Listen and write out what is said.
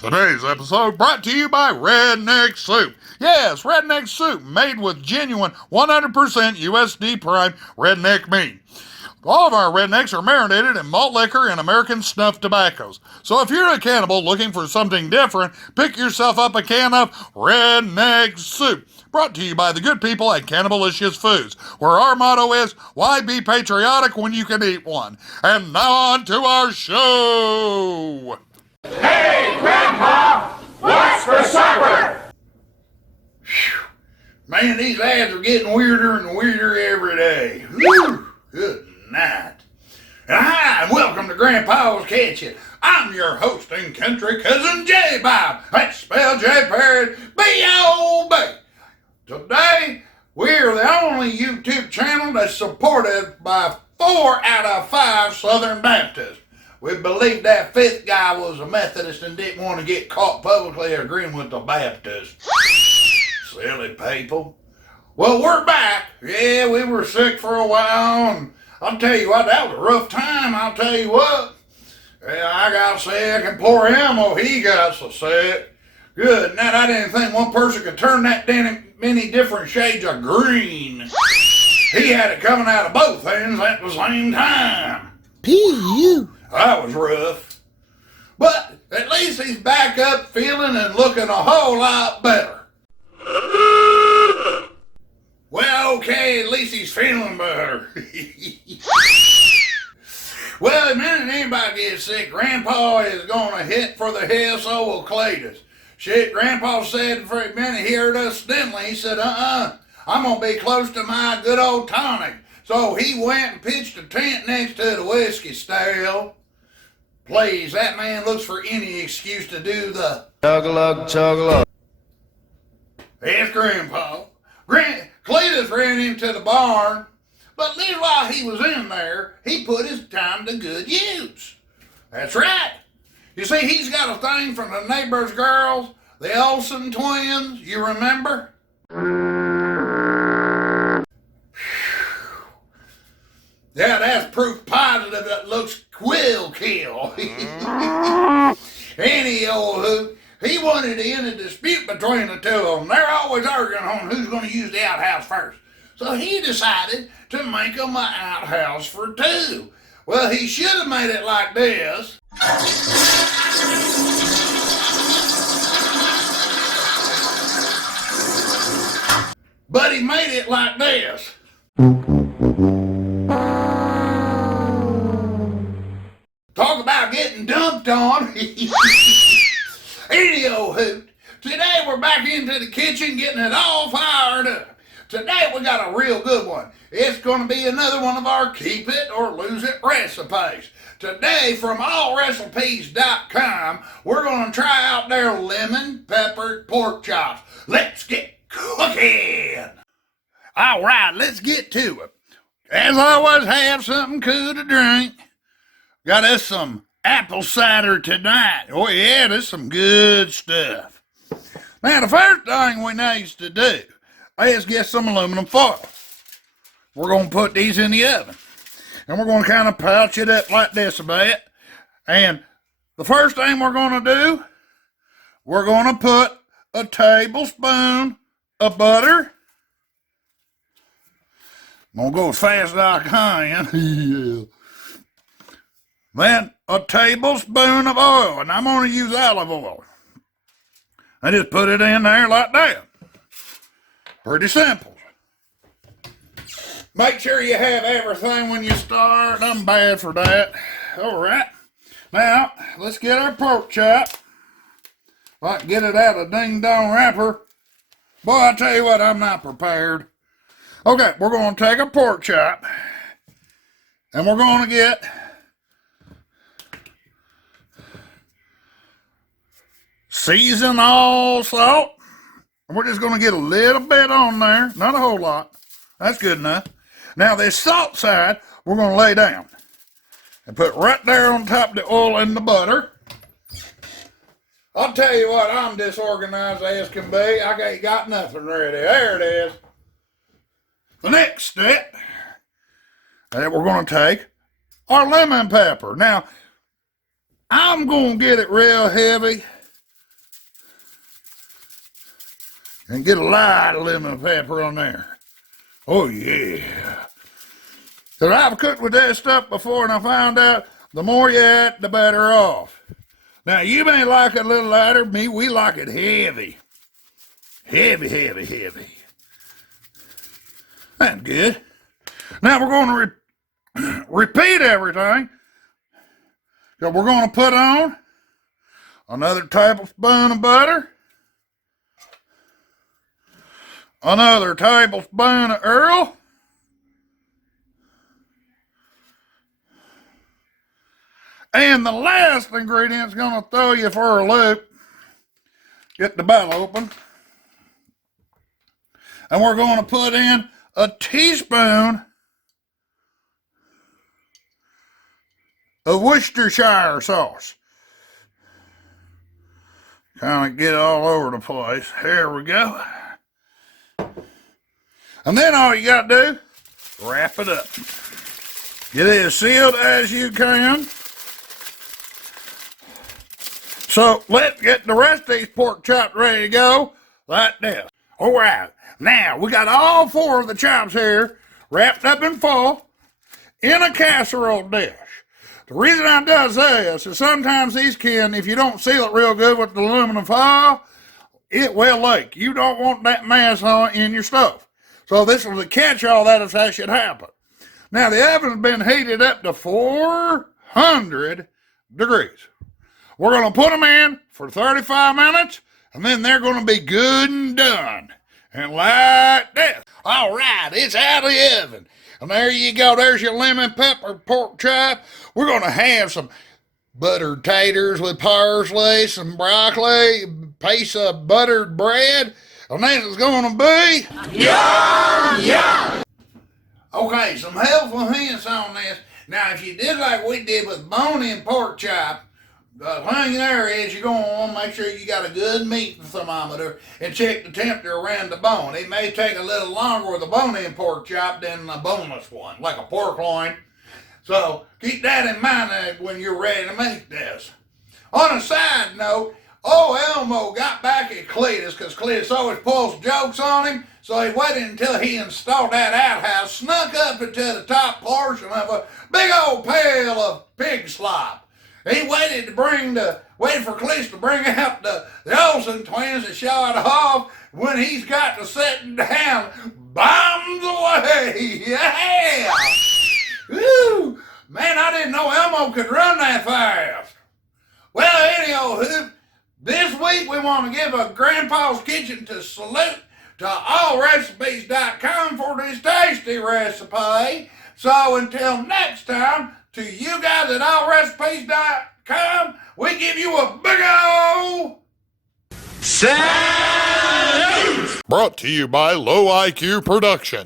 Today's episode brought to you by Redneck Soup. Yes, Redneck Soup, made with genuine 100% USD prime redneck meat. All of our rednecks are marinated in malt liquor and American snuff tobaccos. So if you're a cannibal looking for something different, pick yourself up a can of Redneck Soup. Brought to you by the good people at Cannibalicious Foods, where our motto is, why be patriotic when you can eat one? And now on to our show! Hey, Grandpa! What's for supper? Whew. Man, these ads are getting weirder and weirder every day. Whew. Good night. Hi, and welcome to Grandpa's Kitchen. I'm your host and country cousin, J-Bob. That's spelled J. Perry, B-O-B. Today, we're the only YouTube channel that's supported by 4 out of 5 Southern Baptists. We believe that 5th guy was a Methodist and didn't want to get caught publicly agreeing with the Baptists. Silly people. Well, we're back. Yeah, we were sick for a while, and I'll tell you what, that was a rough time, I'll tell you what. Yeah, I got sick, and poor Elmo, he got so sick. Good night, I didn't think one person could turn that many different shades of green. He had it coming out of both ends at the same time. P.U. That was rough. But at least he's back up feeling and looking a whole lot better. Well, okay, at least he's feeling better. Well, the minute anybody gets sick, Grandpa is going to hit for the head, so will Cletus. Shit, Grandpa said for a minute he heard us steadily. He said, I'm going to be close to my good old tonic. So he went and pitched a tent next to the whiskey stale. Please, that man looks for any excuse to do the Chug-a-lug. Yes, Grandpa. Cletus ran into the barn, but at least while he was in there, he put his time to good use. That's right. You see, he's got a thing from the neighbor's girls, the Olsen twins, you remember? Yeah, that's proof positive that looks will kill. Any old hoot. He wanted to end a dispute between the two of them. They're always arguing on who's going to use the outhouse first. So he decided to make them an outhouse for 2. Well, he should have made it like this. But he made it like this. Talk about getting dumped on. Any old hoot. Today we're back into the kitchen getting it all fired up. Today we got a real good one. It's going to be another one of our keep it or lose it recipes. Today from allrecipes.com we're going to try out their lemon peppered pork chops. Let's get cooking. All right, let's get to it. As always, have something cool to drink. Got us some apple cider tonight. Oh yeah, this is some good stuff. Now the first thing we need to do is get some aluminum foil. We're going to put these in the oven. And we're going to kind of pouch it up like this a bit. And the first thing we're going to do, we're going to put a tablespoon of butter. I'm going to go as fast as I can. Yeah. Then a tablespoon of oil, and I'm going to use olive oil. I just put it in there like that. Pretty simple. Make sure you have everything when you start. I'm bad for that. All right. Now, let's get our pork chop. Like, get it out of the ding-dong wrapper. Boy, I tell you what, I'm not prepared. Okay, we're going to take a pork chop, and we're going to get season all salt. We're just going to get a little bit on there, not a whole lot. That's good enough. Now this salt side, we're going to lay down and put right there on top of the oil and the butter. I'll tell you what, I'm disorganized as can be. I ain't got nothing ready. There it is. The next step that we're going to take our lemon pepper. Now, I'm going to get it real heavy And get a lot of lemon pepper on there. Oh, yeah. Because I've cooked with that stuff before, and I found out the more you add, the better off. Now, you may like it a little lighter. Me, we like it heavy. Heavy, heavy, heavy. That's good. Now, we're going to repeat everything. So we're going to put on another tablespoon of butter, another tablespoon of Earl, and the last ingredient's going to throw you for a loop. Get the bottle open. And we're going to put in a teaspoon of Worcestershire sauce. Kind of get it all over the place. Here we go. And then all you got to do, wrap it up. Get it as sealed as you can. So let's get the rest of these pork chops ready to go like this. All right, now we got all 4 of the chops here wrapped up in foil in a casserole dish. The reason I does this is sometimes these can, if you don't seal it real good with the aluminum foil, it will leak. You don't want that mess in your stove. So this was a catch-all. That is how should happen. Now the oven's been heated up to 400 degrees. We're going to put them in for 35 minutes, and then they're going to be good and done. And like this. All right, it's out of the oven. And there you go. There's your lemon pepper pork chop. We're going to have some buttered taters with parsley, some broccoli, a piece of buttered bread. And this is going to be... Yum, yum! Okay, some helpful hints on this. Now, if you did like we did with bone-in pork chop, the thing there is you're going to want to make sure you got a good meat thermometer and check the temperature around the bone. It may take a little longer with a bone-in pork chop than a boneless one, like a pork loin. So keep that in mind when you're ready to make this. On a side note, old Elmo got back at Cletus because Cletus always pulls jokes on him. So he waited until he installed that outhouse, snuck up into the top portion of a big old pail of pig slop. He waited for Cletus to bring out the Olsen twins to show it off. When he's got to sitting down, bombs away. Yeah! Woo! Man, I didn't know Elmo could run that fast. Well, anyhow, this week we want to give a Grandpa's Kitchen to salute to allrecipes.com for this tasty recipe. So until next time, to you guys at allrecipes.com, we give you a big ol' Salute! Brought to you by Low IQ Production.